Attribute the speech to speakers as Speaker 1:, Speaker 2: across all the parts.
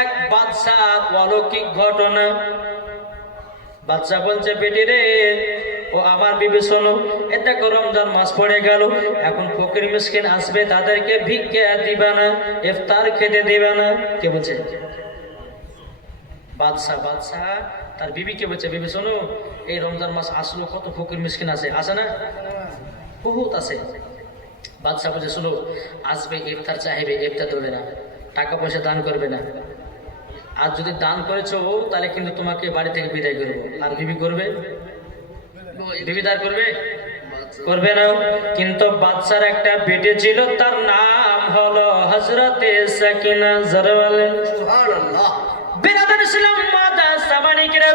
Speaker 1: এক বাদশাহ অলৌকিক ঘটনা। বাচ্চা বলছে, বেটি রে, ও আমার বিবি, শোনো এ দেখো রমজান মাস পড়ে গেল। এখন ফকির মিসকিন আসবে, তাদেরকে ভিক্ষা দিবে না, ইফতার খেতে দিবে না। কে বলছে? বাদশাহ বাদশাহ তার বিবিকে বলছে? বিবি, শোনো, এই রমজান মাস আসলো, কত ফকির মিসকিন আছে আসে না? বহুত আছে। বাদশাহ বলছে, শোনো, আসবে, ইফতার চাইবে ইফতার দেবে না, টাকা পয়সা দান করবে না। আর যদি দান করেছ তাহলে কিন্তু তোমাকে বাড়ি থেকে বিদায় করব। আর বিবি করবে? বিবি করবে? করবে না কিন্তু বাচ্চার একটা বেটে ছিল তার নাম হলো হজরতে সাকিনা জরওয়ালে। বিরাদার ইসলাম মাদা সাবানিকেরা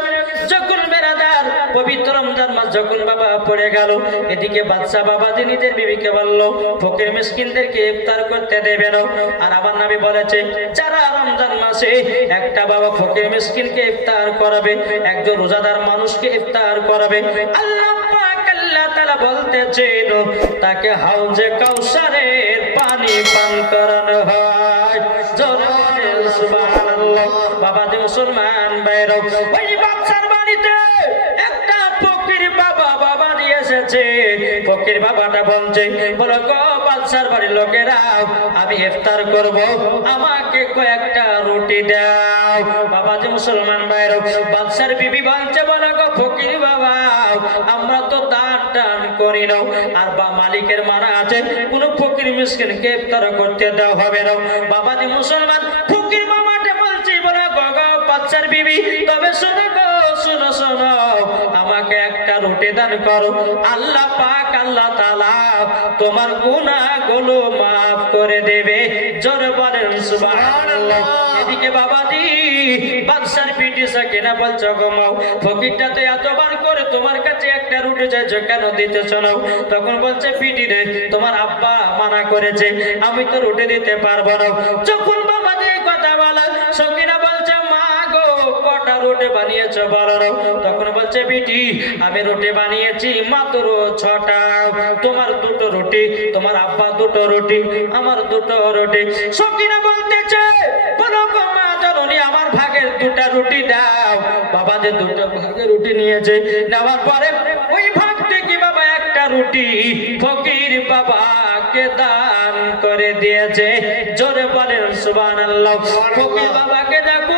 Speaker 1: যখন বেরাদার পবিত্র রমজান মাস যখন বাবা পড়ে গেল, এদিকে বাচ্চা বাবা যে নিজের বিবিকে বলল, ফকির মিসকিনদেরকে ইফতার করতে দেবে না। আর আমার নাবি বলেছে, যারা রমজান মাসে একটা বাবা ফকির মিসকিনকে ইফতার করাবে, একজন রোজাদার মানুষকে ইফতার করাবে, আল্লাহ পাক আল্লাহ তাআলা বলতেছেন, তাকে হাউজে কাউসারের পানি পান করানো হয়। সুবহানাল্লাহ। বাবা যে মুসলমান বাইর ওই বাচ্চার বাড়িতে একটা ফকির বাবা বাবা দিয়ে ফকির বাবাটা বলছে, বলো গো বাড়ির লোকেরা, আমি ইফতার করব, আমাকে কয়েকটা রুটি দাও। বাবা যে মুসলমান বাইর বাদশার বিবি বলছে, বলো গো ফকির বাবা, আমরা তো দান টান করি না। আর বা মালিকের মারা আছে, কোন ফকির মিসকিনকে ইফতার করতে দেওয়া হবে না। বাবা যে মুসলমান, ফকির বাবাটা বলছে, বলো গো বাচ্চার বিবি, তবে শোনো গো, শোনো শোনো আমাকে একটা রুটি দান করো। আল্লাহ পাক আল্লাহ তাআলা তোমার গুনাহগুলো maaf করে দেবে। জোরে বলেন সুবহানাল্লাহ। এদিকে বাবাজি বাদশার পিঠে সাকিনা বলছো গো মাও ফকিরটা তো এতবার করে তোমার কাছে একটা রুটি চাইছো কেন দিতেছ না? তখন বলছে পিটি রে তোমার আব্বা মানা করেছে আমি তো রুটি দিতে পারব না। যখন রুটি বানিয়েছো বলো তখন বলছে বিটি আমি রুটি বানিয়েছি মাত্র ছটা। তোমার দুটো রুটি তোমার আব্বা দুটো রুটি আমার দুটো রুটি। সকিনা বলতেছে বলো গো মা জননী আমার ভাগের দুটা রুটি দাও। বাবা যে দুটো ভাগের রুটি নিয়েছে নেওয়ার পরে ওই ভাগ থেকে বাবা একটা রুটি ফকির বাবাকে দান করে দিয়েছে। জোরে বলেন সুবহানাল্লাহ। ফকির বাবাকে বাবাজি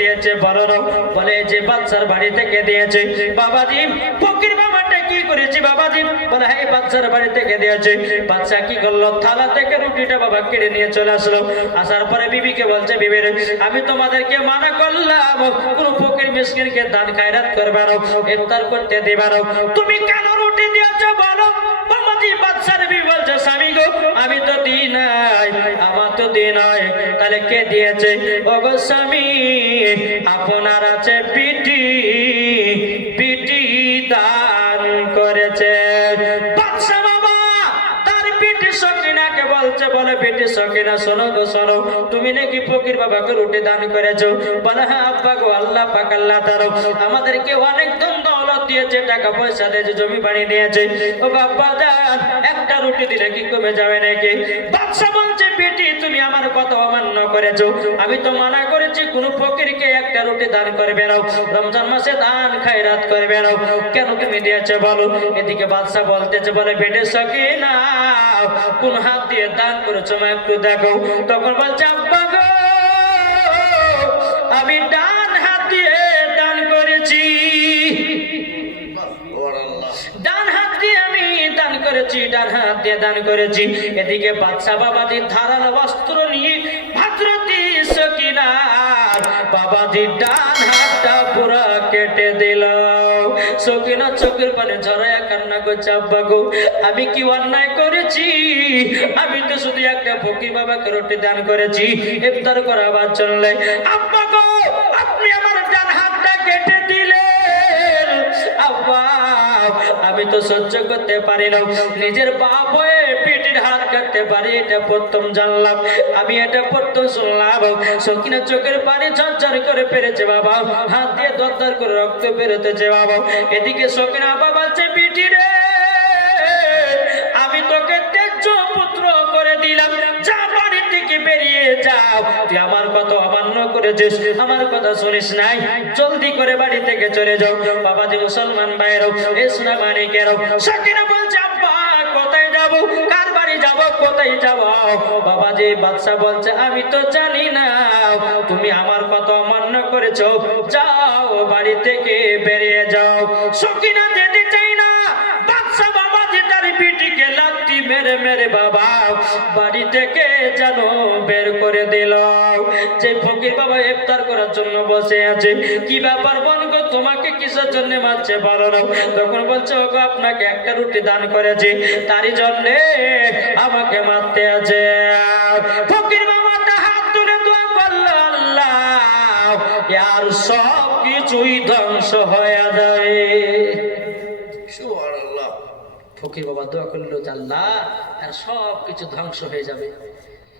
Speaker 1: দিয়েছে বলো বলে যে বাচ্চার বাড়ি থেকে দিয়েছে। বাবাজি, ফকির বাবাটা কি করেছে বাবাজি? বলে হ্যাঁ বাচ্চার বাড়ি থেকে দিয়েছে। বাচ্চা কি করল? থালা থেকে রুটিটা বাবা কেড়ে নিয়ে চলে আসলো। আসার পরে বিবিকে বলছে, বিবির, আমি তোমাদেরকে মানা করলাম। কোন ফকির মিসকিনকে দান খায়রাত করবার ইফতার করতে দিবে না তুমি কেন রুটি দিয়েছ বলো? বাবাজি, বাচ্চার আমি তো দিই নাই আমার তো দিই নাই তাহলে কে দিয়েছে? ওগো স্বামী, আপনার আছে পিটি পিটি দান করেছে। বলছে? বলে সকিনা, শোনো গো, শোনো। তুমি নাকি ফকির দান করেছ? বলে হ্যাঁ আল্লাহ আমাদেরকে অনেক ধন দৌলত দিয়েছে, টাকা পয়সা দিয়েছে, জমি বাড়ি দিয়েছে। ও বাবা একটা রুটি দিলে কি কমে যাবে নাকি? বাদশা বলছে, বেটি, তুমি আমার কথা অমান্য করেছ। আমি তো মানা করেছি, কোন ফকিরকে একটা রুটি দান করবে না। রমজান মাসে দান খায়রাত করবে না। কেন তুমি দিয়েছে বলো? এদিকে বাদশা বলতেছে, বলে, বেটে সকি না কোন হাত দিয়ে দান করেছ? একটু দেখো। তখন বলছে, আব্বা গো, আমি ডান করেছি ডান হাত দিয়ে দান করেছি। এদিকে বাচ্চা বাবাজি ধারালো বস্ত্র নিয়ে ভাদ্রতি সকিনার বাবাজি ডান হাতটা পুরো কেটে দিল। সকিনা চোখের পানে ঝরায়া কান্না করছে, আব্বা গো, আমি কি অন্যায় করেছি? আমি তো শুধু একটা ফকির বাবাকে রুটি দান করেছি, ইফতার করাবার জন্য। আব্বা গো সহ্য করতে পারি না। নিজের বাপ হয়ে পিঠির হাত কাটতে পারি, এটা প্রথম জানলাম। আমি এটা প্রথম শুনলাম। সকিনা চোখের পানি ঝরঝর করে পেরেছে বাবা। হাত দিয়ে দরদর করে রক্ত বেরোতেছে বাবা। এদিকে সকিনা বাবা বলছে পিঠি রে, আমি তোকে তেজ পুত্র করে দিলাম। যা বাড়ি থেকে বেরিয়ে যাও। তুই আমার অমান্য করেছিস আমার কথা শুনিস নাই? জলদি করে বাড়ি থেকে চলে যাও। বাবা যে মুসলমান ভাইয়েরও, এ সোনা মানিকেরও। সকিনা বলছে, আব্বা, কোথায় যাব? কার বাড়ি যাব? কোথায় যাব? বাবা যে বাদশা বলছে, আমি তো জানি না। তুমি আমার কথা অমান্য করেছ। যাও বাড়ি থেকে বেরিয়ে যাও। সকিনা যেতে লাত্তি মেরে বাবা বাড়ি থেকে যেন বের করে দিল। যে ফকির বাবা ইফতার করার জন্য বসে আছে, কি ব্যাপার বল গো, তোমাকে কিসের জন্য মারছে বলো না? তখন বলছে, ওগো, আপনাকে একটা রুটি দান করেছি, তারই জন্য আমাকে মারতে আছে। ফকির বাবা হাত তুলে দোয়া করল, আল্লাহ আর সব কিছুই ধ্বংস হয়ে
Speaker 2: সুবহানাল্লাহ
Speaker 1: ফকির বাবা দোয়া করল আল্লাহ আর সব কিছু ধ্বংস হয়ে যাবে।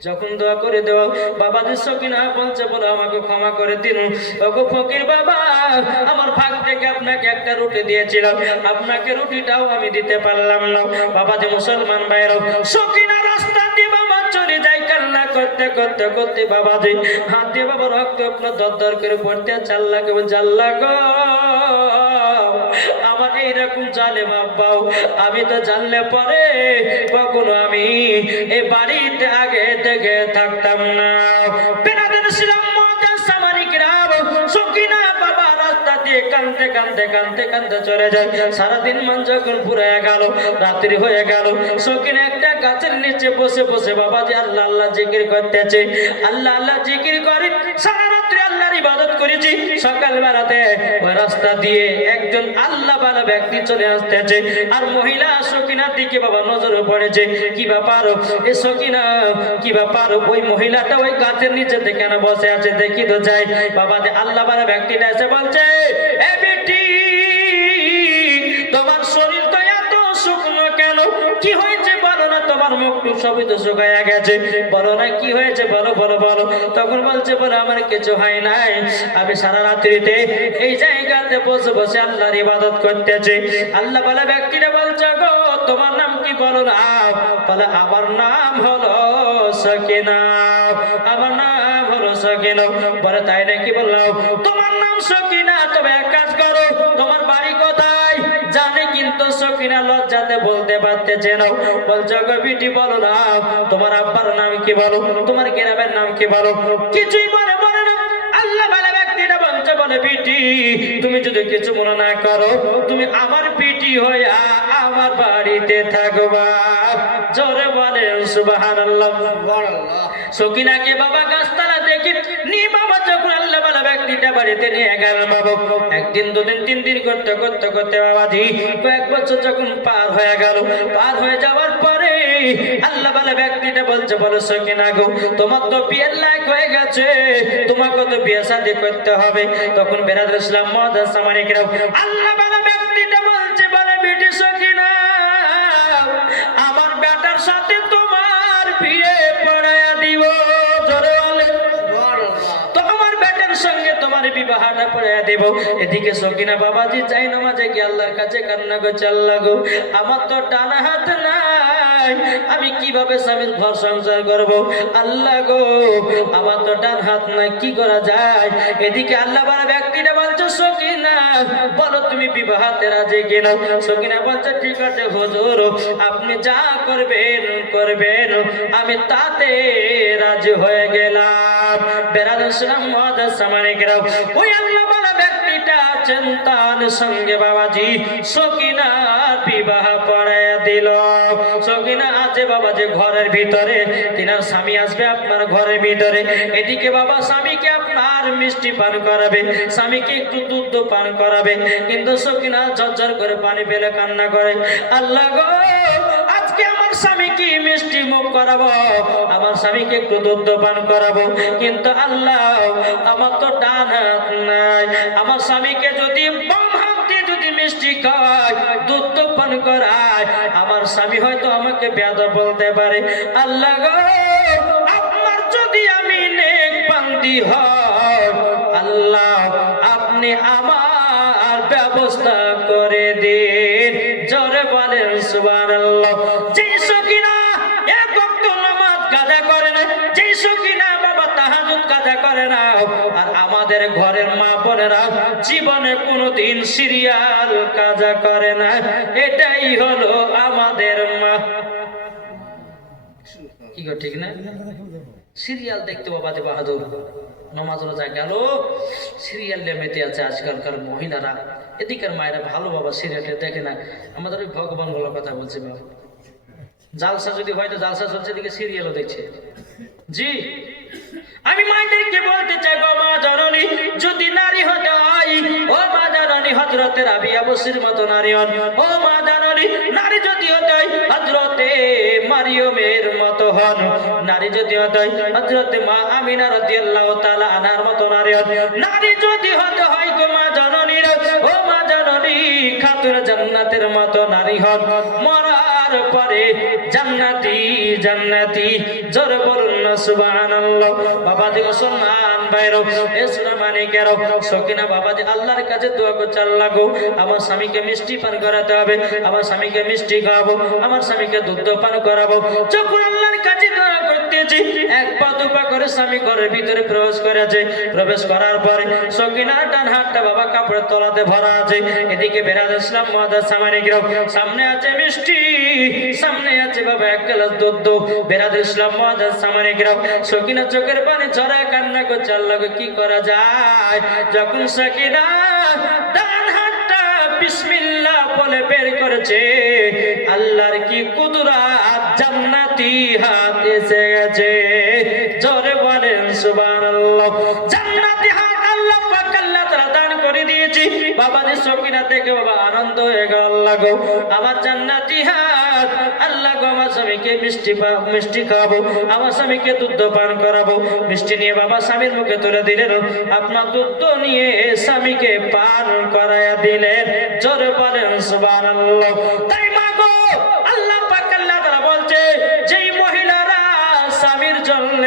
Speaker 1: যখন দোয়া করে দেওয়া বাবা দিস কিনা বলছে, বলো আমাকে ক্ষমা করে দিন। ওগো ফকির বাবা, আমার ভাগ থেকে আপনাকে একটা রুটি দিয়েছিলাম। আপনাকে রুটিটাও আমি দিতে পারলাম না। বাবা যে মুসলমান ভাইয়ের, সকিনা রাস্তা দিয়ে বাবা চলে যায় কান্না করতে করতে করতে বাবা যে হাত দিয়ে বাবা রক্ত দর দর করে পড়তে আছে আল্লাহকে বলছে, আল্লাহ গো আমার এইরকম জালেম আব্বাও আমি তো জানলে পরে কখনো আমি এই বাড়িতে আগে থেকে থাকতাম না। সারাদিন মান যখন রাত্রি হয়ে একটা গাছের নিচে বসে বসে বাবা আল্লাহ আল্লাহ জিকির করতেছে। আল্লাহ আল্লাহ জিকির করে সারা করেছি। সকাল বেলাতে ওই রাস্তা দিয়ে একজন আল্লাহ বালা ব্যক্তি চলে আসতেছে। আর মহিলা সকিনার দিকে বাবা নজর পড়েছে। কি ব্যাপার? এ সকিনা, কি ব্যাপার? ওই মহিলাটা ওই গাছের নিচে কেন বসে আছে, দেখি তো যাই। বাবা যে আল্লাহ বালা ব্যক্তিটা এসে বলছে, এ বেটি তোমার সবই তো শুকাইয়া গেছে। বলো না, কি হয়েছে? বলো বলো বলো। তখন বলছে, বলো, আমার কিছু হয় নাই। আমি সারা রাত্রিতে এই জায়গাতে বসে বসে আল্লাহর ইবাদত করতেছি। আল্লাহ বলে, ব্যক্তিটা বলছে, গো, তোমার নাম কি বলো না? বলে, আমার নাম হলো সকিনা। আমার নাম হলো সকিনা। বলে, তাই নাকি বললাম? তোমার নাম সকিনা তোমার আব্বার নাম কি বলো? তোমার গ্রামের নাম কি বলো? কিছুই বলে বলে না। আল্লাহ বলে, ব্যক্তিটা বলছে, বলে, বিটি, তুমি যদি কিছু মনে না করো, তুমি আমার পিটি হইয়া আমার বাড়িতে থাকবা। জোরে বলে সুবহানাল্লাহ।
Speaker 2: সুবহানাল্লাহ
Speaker 1: সকিনাকে বাবা গাছতলা দেখি বালা বাড়িতে নিয়ে গেল মাবক একদিন, দুদিন, তিন দিন করতে করতে করতে বাবাজি কয়েক বছর যখন পার হয়ে গেল, পার হয়ে যাওয়ার পরে আল্লাহ বালা, ব্যক্তিটা বলছে বলো সকিনা গো? তোমার তো বিয়ের লায়ক হয়ে গেছে, তোমাকে তো বিয়ে শাদি করতে হবে। তখন বেরাদ ইসলাম, মহাদাস সামানিকরাও, আল্লাহ দেব। এদিকে সকিনা বাবাজি চাই গিয়ে আল্লাহর কাছে কান্না আমার তো ডানা হাত নাই, আমি কীভাবে স্বামীর ঘর সংসার করব? আল্লাহ গো, আমার তো ডান হাত নাই, কি করা যায়? এদিকে আল্লাহ বারা ব্যক্তিটা বলছো সকিনা বলো তুমি বিবাহতে রাজি কিনা? সকিনা বলছে, ঠিক আছে হুজুর, আপনি যা করবেন করবেন, আমি তাতে রাজি হয়ে গেলাম। ঘরের ভিতরে স্বামী আসবে আপনার ঘরের ভিতরে। এদিকে বাবা স্বামীকে আপনার মিষ্টি পান করাবে, স্বামীকে একটু দুধ পান করাবে, কিন্তু সকিনা ঝরঝর করে পানি পেলে কান্না করে, আল্লাহ গো! স্বামীকে মিষ্টি মুখ করাবো, আমার স্বামীকে একটু দুধ পান করাবো। কিন্তু আল্লাহ, আমার তো ডান হাত নাই। আমার স্বামীকে যদি মিষ্টি খাওয়ায় দুধ পান করায়, আমার স্বামী হয়তো আমাকে বেদ বলতে পারে। আল্লাহ আপনার যদি আমি নেক বান্দি হয় আল্লাহ, আপনি আমার না আর আমাদের ঘরের মা বোনেরা জীবনে কোনোদিন সিরিয়াল কাজা করে না। এটাই হলো আমাদের মা। কি গো, ঠিক না? সিরিয়াল দেখতে বাবা যে বাহাদুর, নমাজ রোজা গেল, সিরিয়াল মেতে আছে আজকালকার মহিলারা। এদিকের মায়েরা ভালো বাবা, সিরিয়ালটা দেখে না। আমাদের ওই ভগবান বলার কথা বলছে বাবা। জালসা যদি হয় তো জালসা চলছে, এদিকে সিরিয়ালও দেখছে। জি? আমি মায়েদেরকে বলতে চাই, গো মা জননী, যদি নারী হতে হয়, ও মা জননী হজরতের আবি আবসির মতো নারী হন। ও মা জননী, নারী যদি হতে হয় হজরতে মারিয়মের মতো হন। নারী যদি হতে হয় হজরতে মা আমিনা রাদিয়াল্লাহু তাআলা আনার মতো নারী হন। নারী যদি হতে হয়, গো মা জননীর, ও মা জননী, খাতুন জান্নাতের মতো নারী হন। মরার পরে জান্নাতি জান্নাতি, জোর বলুন না সুবহানাল্লাহ। বাবা দি মুসলমান বাইরো এ সুরা মানে মানিকেরো সকিনা বাবা দি আল্লাহর কাছে দোয়া করছে, আল্লাহ গো, আমার স্বামীকে মিষ্টি পান করাতে হবে, আমার স্বামীকে মিষ্টি খাওয়াবো, আমার স্বামীকে দুধ পান করাবো। যখন আল্লাহর কাছে দোয়া করতেছি এক পা, দু পা করে স্বামী ঘরের ভিতরে প্রবেশ করেছে। প্রবেশ করার পরে হাতটা বাবা কাপড়ের তলাতে ভরা আছে। এদিকে সামানিকরাও সামনে আছে মিষ্টি, সামনে আছে বাবা এক গ্লাস দুধ বেরাদ ইসলাম মহাদাস সামানিকরাও সকিনা চোখের পানি ঝরা কান্না করছে কি করা যায়? যখন সকিনা বিসমিল্লাহ বলে বের করেছে। আল্লাহর কি কুদরাত? জান্নাতি হাত এসে গেছে জোরে বলেন, সুবহানাল্লাহ। জান্নাতি হাত আল্লাহ পাক আল্লাহ তাআলা দান করে দিয়েছি। বাবা যে সকিনা থেকে বাবা আনন্দ হয়ে গেল, আল্লাহ গো। আমার জান্নাতি হাত আল্লাহ গো আমার স্বামীকে মিষ্টি মিষ্টি খাওয়াবো, আমার স্বামীকে দুধ পান করাবো। মিষ্টি নিয়ে বাবা স্বামীর মুখে তুলে দিলেন, আপনার দুধ নিয়ে স্বামীকে পান করাইয়া দিলেন। জোরে বলেন, সুবহানাল্লাহ। তাই মা গো, আল্লাহ পাক, আল্লাহ তাআলা বলছে, যেই মহিলারা স্বামীর জন্য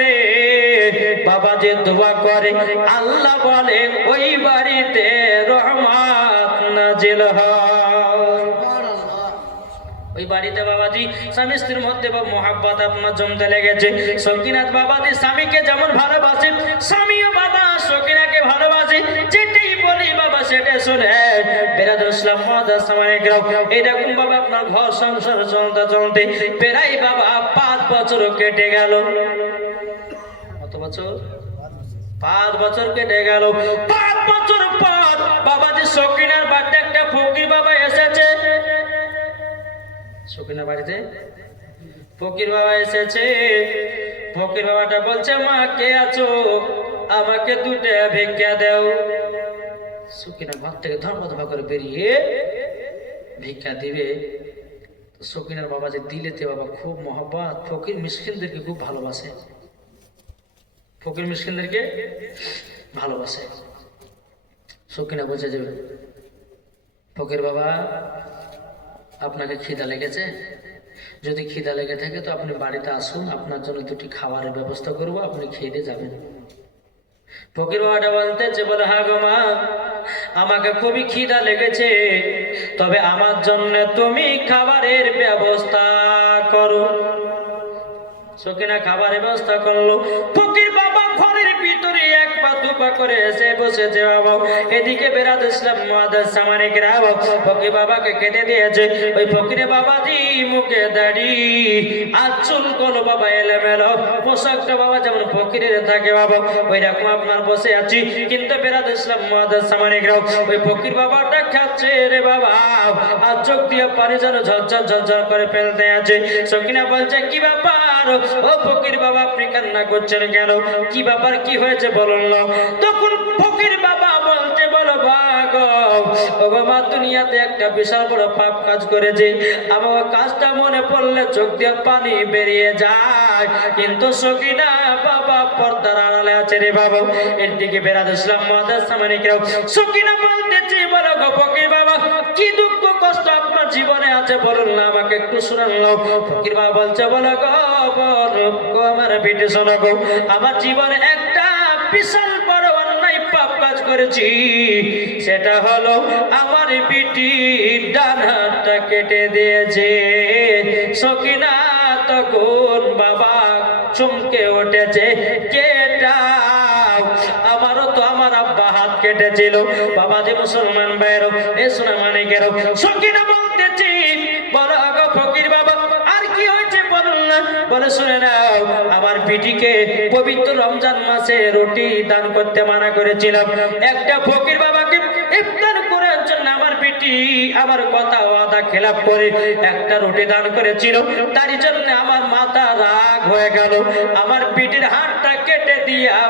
Speaker 1: বাবা যে দোয়া করে, আল্লাহ বলে ওই বাড়িতে রহমত নাজিল হয়। ওই বাড়িতে বাবাজি, স্বামী স্ত্রীর মধ্যে বা মহাব্বত আপনার জমতে লেগেছে। সকিনাথ বাবাজি, স্বামীকে যেমন ভালোবাসে, স্বামীও বাবা সকিনাকে ভালোবাসে, যেটাই বলি বাবা সেটা শুনে। বেরাদুল ইসলাম, মহাদাস সামানিকরাও এরকম বাবা আপনার ঘর, সংসার চলতে চলতে প্রায় বাবা পাঁচ বছর কেটে গেল। কত বছর? পাঁচ বছর কেটে গেল। পাঁচ বছর পর বাবাজি সকিনার বাড়িতে সকিনা বাড়িতে ফকির বাবা এসেছে। ফকির বাবাটা বলছে মা কে আছো, আমাকে দুটা ভিক্ষা দাও। সকিনা ঘর থেকে ধর্ম ধর্ম করে বেরিয়ে ভিক্ষা দিবে। সকিনার বাবা যে দিলেতে বাবা খুব মহব্বত। ফকির মিসকিনদেরকে খুব ভালোবাসে। ফকির মিসকিনদেরকে ভালোবাসে। সকিনা বলছে যে, ফকির বাবা আপনাকে খিদা লেগেছে? যদি খিদা লেগে থাকে তো আপনি বাড়িতে আসুন, আপনার জন্য দুটি খাবারের ব্যবস্থা করব, আপনি খেয়ে দিয়ে যাবেন। ফকির বাবাটা বলতেছে, বলে হা গো মা, আমাকে খুবই খিদা লেগেছে, তবে আমার জন্য তুমি খাবারের ব্যবস্থা করো। সকিনা খাবারের ব্যবস্থা করল। কৃপা করে এসে বসেছে বাবা এদিকে বেরাদ ইসলাম মহাদাস সামানিক রাব ফকির বাবাকে খেতে দিয়েছে। ওই ফকিরে বাবাজি মুখে দাড়ি আর চুল করল বাবা এলোমেলো, পোশাকটা বাবা যেমন ফকিরের থাকে বাবা ওই রকম আপনার বসে আছি। কিন্তু বেরাদ ইসলাম মহাদাস সামানিক রাব ওই ফকির বাবাটা খাচ্ছে রে বাবা, আর চোখ দিয়ে পানি যেন ঝরঝর ঝরঝর করে ফেলতে আছে। সকিনা বলছে, কি ব্যাপার? ও ফকির বাবা, আপনি কান্না করছেন কেন? কি ব্যাপার? কি হয়েছে? বলুন না। তখন ফকির বাবা বলতে বলো ভাগ বাবা দুনিয়াতে একটা বিশাল বড় পাপ কাজ করেছে। আমার কাজটা মনে পড়লে চোখ দিয়ে পানি বেরিয়ে যায়। কিন্তু সকিনা বাবা পর্দার আড়ালে আছে রে বাবা। এর দিকে বেড়াতে ইসলাম মহাদাস সামানিকেও সকিনা বলতেছি, বলো গো ফকির বাবা, কি দুঃখ কষ্ট আপনার জীবনে আছে? বলুন না আমাকে একটু শুনান ফকির বাবা বলছে, বলো গো আমার বেটে শোনো গো। আমার জীবনে একটা বিশাল করেছি। সেটা হলো আমার পিটি ডান হাতটা কেটে দিয়েছে। সকিনা তখন বাবা চমকে উঠেছে কেটা আমারও তো আমার আব্বা হাত কেটেছিল। বাবা যে মুসলমান ভাইয়েরও, এ সোনা মানিকেরও। সকিনা বলো বলে, শুনে নাও, আমার পিটিকে পবিত্র রমজান মাসে রুটি দান করতে মানা করেছিলাম। একটা ফকির বাবাকে খেলাপ করে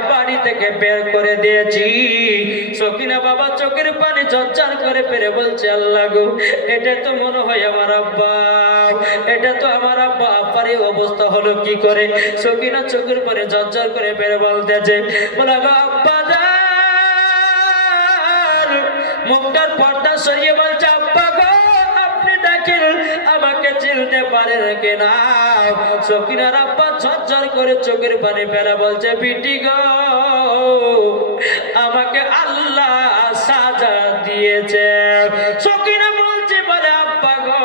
Speaker 1: বাড়ি চোখের পানি ঝরঝর করে পেরে বলছে, আল্লাহ গো, এটা তো মনে হয় আমার আব্বা। এটা তো আমার আব্বা। অবস্থা হলো কি করে? সকিনা চোখের পানি ঝরঝর করে পেরে বলতেছে আব্বা মুখটার পর্দা সরিয়ে বলছে, আব্বা গো, আপনি দেখেন আমাকে চিনতে পারেন কিনা? সকিনার আব্বা ঝরঝর করে চোখের পানি ফেলে বলছে, পিটি গো, আমাকে আল্লাহ সাজা দিয়েছে। সকিনা বলছে, বলে, আব্বা গো,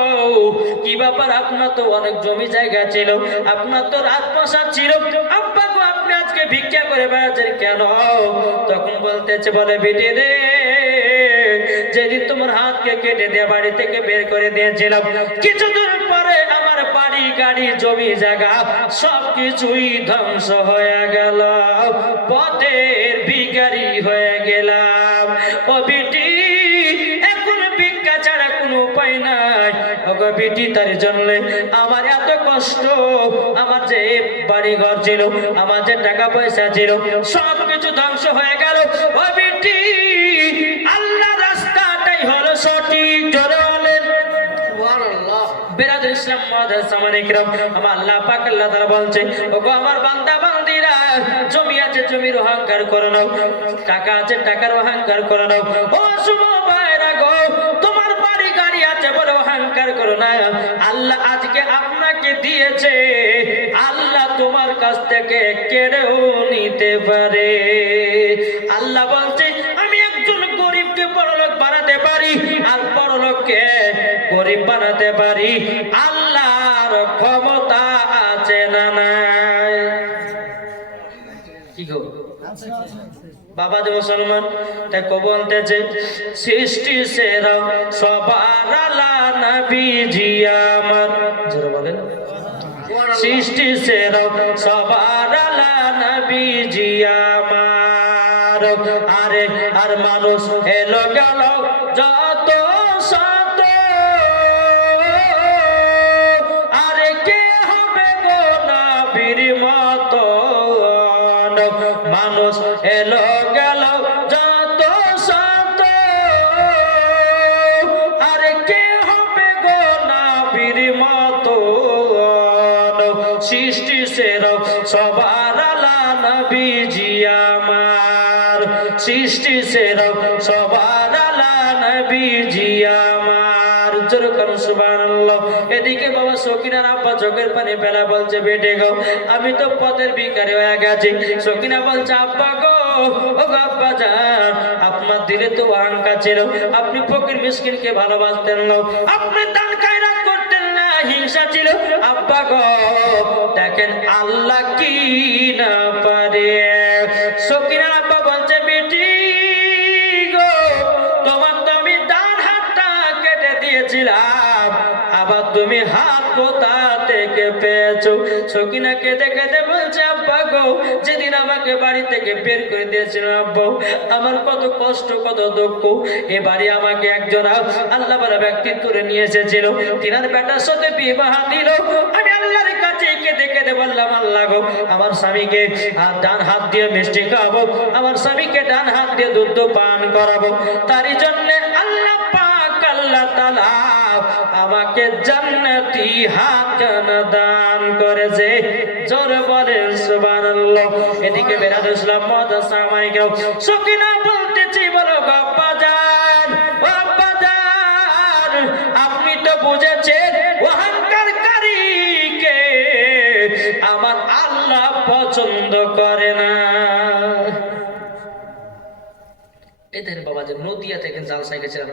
Speaker 1: কি ব্যাপার? আপনার তো অনেক জমি জায়গা ছিল, আপনার তো রাজপ্রসাদ ছিল। আব্বা গো, আপনি আজকে ভিক্ষা করে বেড়াচ্ছেন কেন? তখন বলতেছে, বলে বেটে রে যেদিন তোমার হাতকে কেটে দিয়ে বাড়ি থেকে বের করে দিয়েছিলাম, কিছুদিন পরে আমার বাড়ি, গাড়ি, জমি, জায়গা সব কিছুই ধ্বংস হয়ে গেল। পথের ভিখারি হয়ে গেলাম। ও এখন ভিক্ষা ছাড়া কোনো উপায় নাই। ওগো বিটি, তার জন্য আমার এত কষ্ট, আমার যে বাড়ি ঘর ছিল, আমার যে টাকা পয়সা ছিল, সবকিছু ধ্বংস হয়ে গেল। ও আল্লাহ আল্লাহ টাকা আল্লাহ আজকে আপনাকে দিয়েছে। আল্লাহ তোমার কাছ থেকে কেড়েও নিতে পারে। আল্লাহ বলছে, আমি একজন গরিবকে বড়লোক বানাতে পারি, আর বড়লোককে গরিব বানাতে পারি। ক্ষমতা আছে না নাই। কি বাবা যে মুসলমান সৃষ্টি সেরা সবার আলা নবীজি আমার। জোরে বলেন। সৃষ্টি সেরা সবার একাকারে হয়ে গেছে। সকিনা বলছে, আব্বা গো, ও আব্বা যান, আপনার দিলে তো আহংকার ছিল। আপনি ফকির মিসকিন কে ভালোবাসতেন না। আপনি দান কায়রাত করতেন না, হিংসা ছিল। আব্বা গো, দেখেন আল্লাহ কি না পারে। সকিনার আব্বা বলছে, বেটি গো, তোমার তো আমি দান হাতটা কেটে দিয়েছিলাম। আবার তুমি হাত কোথা থেকে পেয়েছ? সকিনাকে দেখে দে বলছে আব্বা যেদিন আমাকে বাড়ি থেকে বের করে দিয়েছিল আব্বু, আমার কত কষ্ট, কত দুঃখ। এ আমাকে একজন আল্লাহ বলা ব্যক্তি তুলে নিয়ে এসেছিল। তিনার বেটার সাথে বিবাহ দিল। আমি আল্লাহর কাছে কেঁদে কেঁদে বললাম, আল্লাহ গো, আমার স্বামীকে ডান হাত দিয়ে মিষ্টি খাওয়াবো, আমার স্বামীকে ডান হাত দিয়ে দুধ পান করাবো। তারই জন্য আল্লাহ পাক আল্লাহ তাআলা আমাকে জান্নাতি হাকান দান করেছে জোরে বলেন সুবহানাল্লাহ। এদিকে বেরাদ ইসলাম মাদ্রাসা আমাইকেও সকিনা বলতেছি, বলো গপ্পা যান গপ্পা যান আপনি তো বুঝেছেন, অহংকারকারীকে আমার আল্লাহ পছন্দ করে না। এদের বাবা যে নদিয়া থেকে জালসায় গেছিলাম